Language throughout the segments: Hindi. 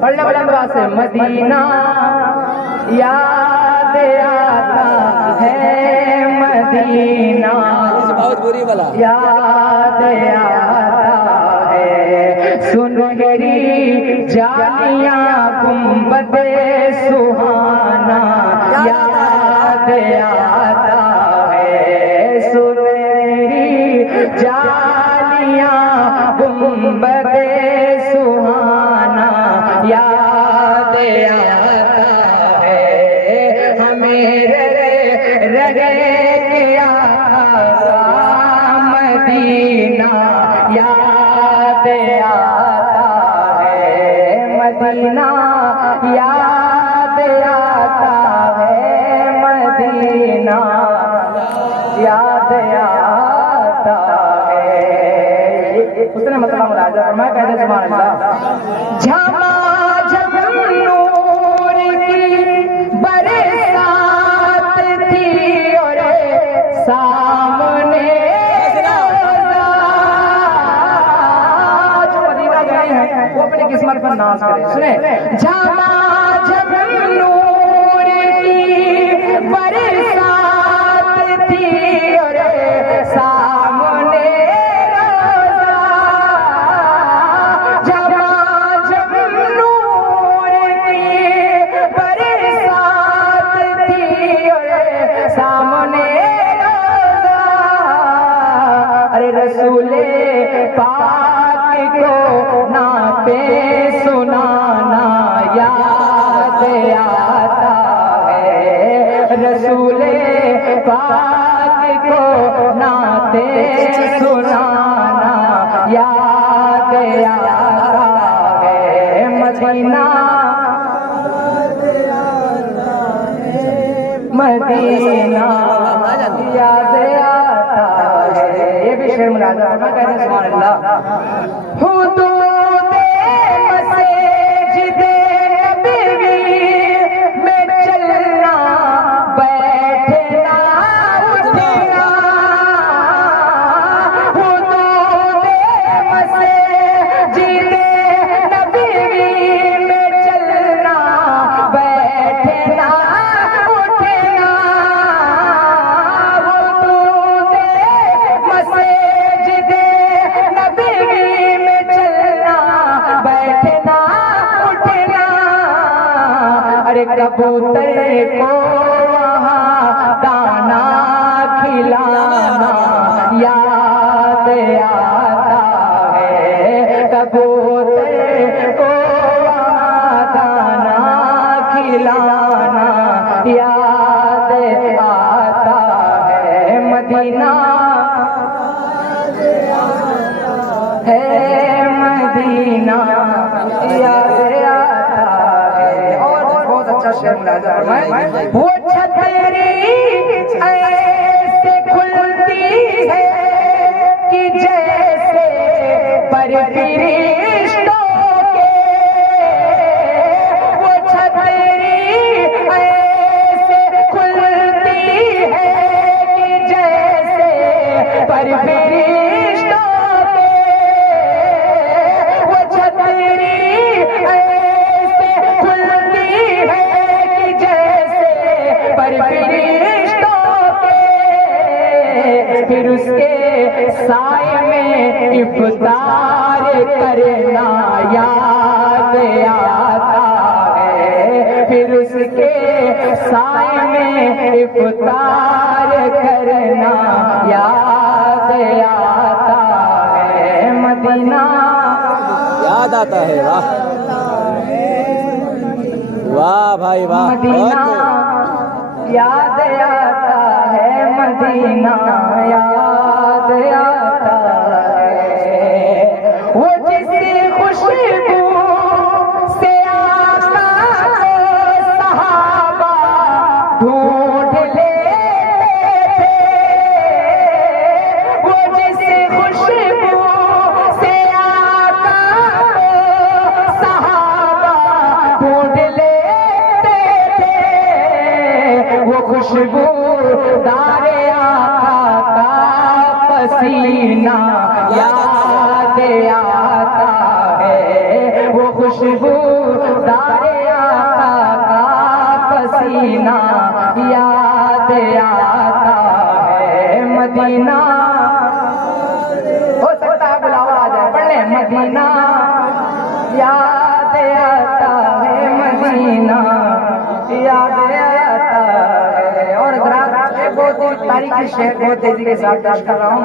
पढ़ने वाले अंदर से मदीना याद आता है, मदीना बहुत बुरी वाला याद आता है, सुनहरी जालियां गुंबदे सुहाना याद आता है, सुनहरी जालियां गुंबदे सुहाना याद आता है, हमें रहे क्या मदीना याद आता है, मदीना याद आता है, मदीना याद आता है। उसने मतलब राजा मैं कहते सुभान अल्लाह। झमा झम नूर की बरसात थी और सामने जो मदीना गए हैं वो अपनी किस्मत पर नाज करें। सुने, झमा झम नूर की बरसात थी और सामने रसूले पाक को नाते सुनाना याद आता है, रसूले पाक को नाते सुनाना याद आता है, मदीना मदीना याद आता है। ये भी शेर मुलाजा मैं कहते सुभान अल्लाह। हुदूदे मस्जिदे नबवी में चलना बैठना उठना, हुदूदे मस्जिदे नबवी में चलना बैठना उठना, मस्जिदे नबवी में चलना बैठना उठना, अरे कबूतर को वहाँ दाना खिलाना याद आता है, कबूतर को वहाँ दाना खिलाना याद आता है, मदीना है, मदीना याद आता है। और बहुत अच्छा शेर मुलाजा फरमाए, वो छतरी ऐसे खुलती है कि जैसे परफरिश्तों के, वो छतरी ऐसे खुलती है कि जैसे परफरिश्तों के, वो छतरी ऐसे खुलती है कि जैसे परफरिश्तों के, फिर उसके साए में इफ्तार करना याद आता है, फिर उसके साए में इफ्तार करना याद आता है, मदीना याद आता है। वाह वाह भाई वाह, मदीना याद आता है, मदीना याद आता है, वो जिस खुशबू से आका को सहाबा ढूंढ लेते थे, वो जिस खुशबू से आका को सहाबा ढूंढ लेते थे, वो खुशबू दारे आका का पसीना याद आता है, वो खुशबू याद आता है मदीना, याद आता है। और बहुत ही तारीखी शेर बहुत तेजी के साथ पेश कर रहा हूँ।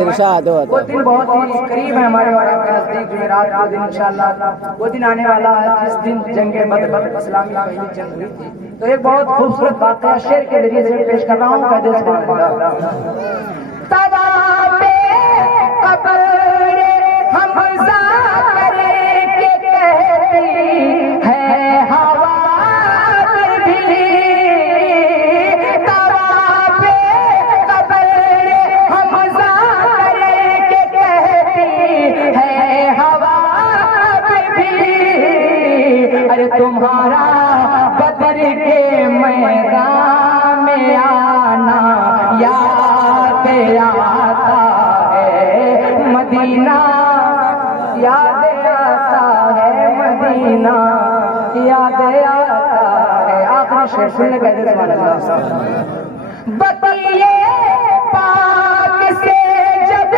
इरशाद हो वो दिन बहुत ही करीब है हमारे और आपके नजदीक, जुमेरात का दिन इंशाअल्लाह वो दिन आने वाला है जिस दिन जंगे बदर इस्लामी पहली जंग हुई थी। तो एक बहुत खूबसूरत वाक़या शेर के जरिए से पेश कर रहा हूँ। कहते तुम्हारा बदर के मैदान में आना याद आता है मदीना, याद आता है मदीना, याद आता है। आखिरी शेर सुनने का बतिए पाक से जब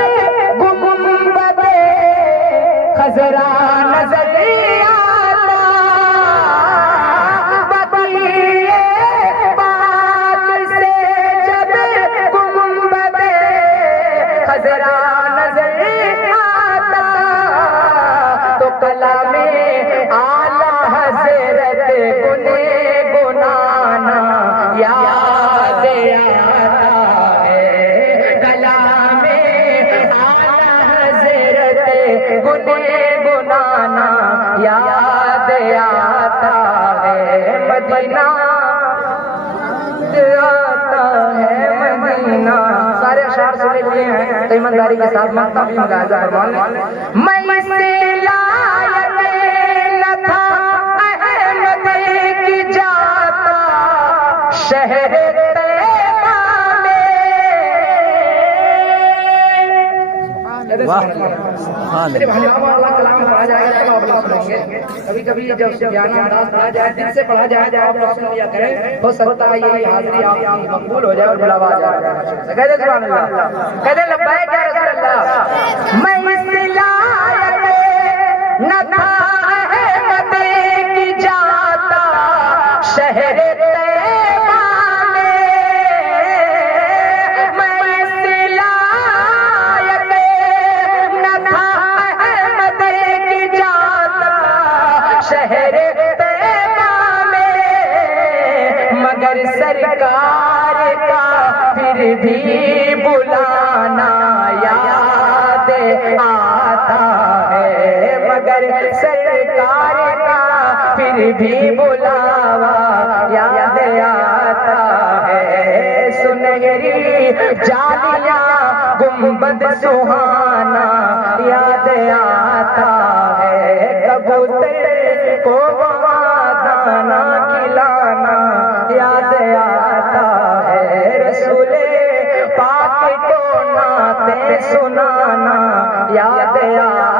गुंबदे खजरा नजर कला में आला हज़रत गुने गुनाना याद आता है। कला में आला हज़रत गुने गुनाना याद आता है मदीना, आता है मदीना। सारे अशार सुने हुए हैं तो ईमानदारी के साथ माता भी मुलाज़ा फरमान। मैं से शहर कभी कभी जब सुफियाना अंदाज पढ़ा जाए, दिल से पढ़ा जाए, आप लोग सुन लिया करें, हो सकता है ये हाजिरी आपकी मकबूल हो जाए और बुलावा आ जाए। कहते सुभान अल्लाह, कहते लब्बैक या रसूल अल्लाह। मैं इस लायक न था अहमद की जाता शहर सरकार का फिर भी बुलाना याद आता है, मगर सरकार का फिर भी बुलावा याद आता है। सुनहरी जालियां गुंबद सुहाना याद आता है, कबूतर को दाना खिलाना याद आता है, रसूले पाक को नाते सुनाना याद आता